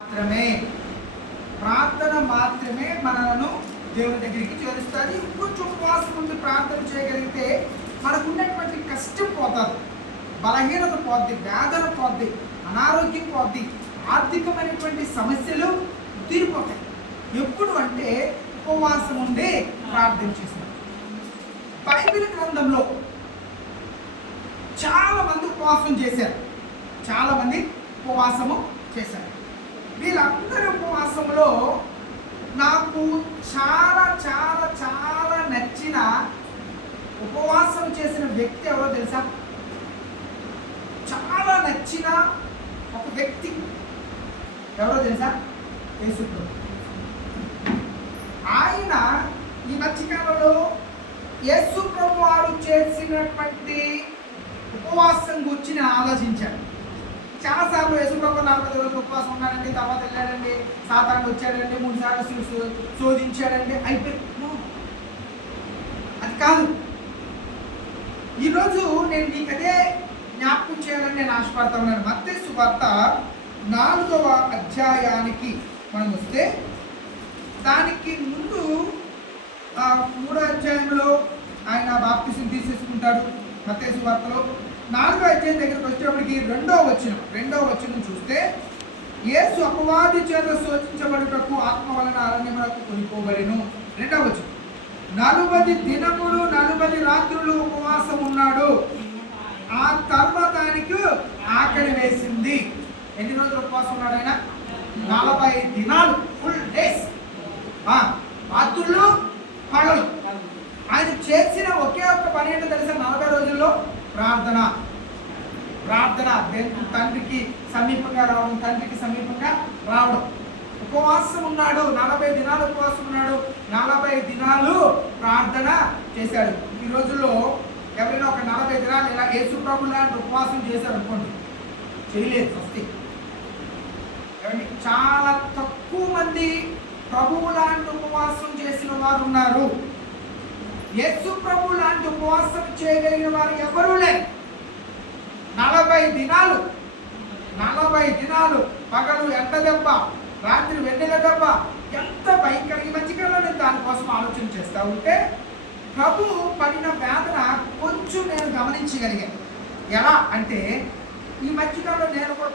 మాత్రమే ప్రార్థన మాత్రమే మనలను దేవుని దగ్గరికి చేరుస్తుంది. ఇంకొంచెం ఉపవాసం ఉండి ప్రార్థన చేయగలిగితే మనకు ఉన్నటువంటి కష్టం పోతుంది, బలహీనత పోద్ది, వేదన పోద్ది, అనారోగ్యం పోద్ది, ఆర్థికమైనటువంటి సమస్యలు తీరిపోతాయి. ఎప్పుడు అంటే ఉపవాసం ఉండి ప్రార్థన చేస్తారు. బైబిల్ గ్రంథంలో చాలామంది ఉపవాసం చేశారు, చాలామంది ఉపవాసము చేశారు. వీళ్ళందరి ఉపవాసంలో నాకు చాలా చాలా చాలా నచ్చిన ఉపవాసం చేసిన వ్యక్తి ఎవరో తెలుసా? చాలా నచ్చిన ఒక వ్యక్తి ఎవరో తెలుసా? యేసుప్రభు. ఆయన ఈ మధ్యకాలంలో యేసుప్రభు వారు చేసినటువంటి ఉపవాసం గురించి నేను ఆలోచించాను. చాలాసార్లు యేసుప్రభు 40 రోజులు ఉపవాసం ఉన్నాడండి, తర్వాత వెళ్ళాడండి, సాతాను వచ్చాడండి, 3 సార్లు శోధించాడండి, అయిపోయి అది కాదు. ఈరోజు నేను మీకు అదే జ్ఞాపకం చేయాలని నేను ఆశపడతా ఉన్నాను. మత్తయి సువార్త 4వ అధ్యాయానికి మనం వస్తే, దానికి ముందు 3వ అధ్యాయంలో ఆయన బాప్తిసం తీసేసుకుంటాడు. మత్తయి సువార్తలో 4వ అధ్యాయం దగ్గరకు వచ్చేటప్పటికి 2వ వచనం చూస్తే, యేసు అపవాది చేత శోధించబడుటకు ఆత్మ వలన అరణ్యమునకు కొనిపోబడెను. 2వ వచనం, 40 దినములు 40 రాత్రులు ఉపవాసం ఉన్నాడు, ఆ తర్వాత ఆయనకు ఆకలి వేసింది. ఎన్ని రోజులు ఉపవాసం ఉన్నాడు ఆయన? 40 దినాలు, ఫుల్ డేస్, రాత్రులు పగలు. ఆయన చేసిన ఒకే ఒక్క పని ఏంటో తెలుసా? 40 రోజుల్లో ప్రార్థన. తండ్రికి సమీపంగా రావడం. ఉపవాసం ఉన్నాడు, 40 దినాలు ఉపవాసం ఉన్నాడు, 40 దినాలు ప్రార్థన చేశాడు. ఈ రోజుల్లో ఎవరైనా ఒక 40 దినాలు ఇలా యేసుప్రభు లాంటి ఉపవాసం చేశారు అనుకోండి, చేయలేదు. వస్తే చాలా తక్కువ మంది ప్రభువు లాంటి ఉపవాసం చేసిన వారు ఉన్నారు. యేసు ప్రభు లాంటి ఉపవాసం చేయగలిగిన వారు ఎవరూ లేరు. 40 దినాలు పగలు ఎండ దెబ్బ, రాత్రి వెన్నెల దెబ్బ, ఎంత భయంకర. ఈ మధ్యకాలంలో నేను దానికోసం ఆలోచన చేస్తూ ఉంటే ప్రభు పడిన వేదన కొంచెం నేను గమనించగలిగాను. ఎలా అంటే, ఈ మధ్యకాలంలో నేను కూడా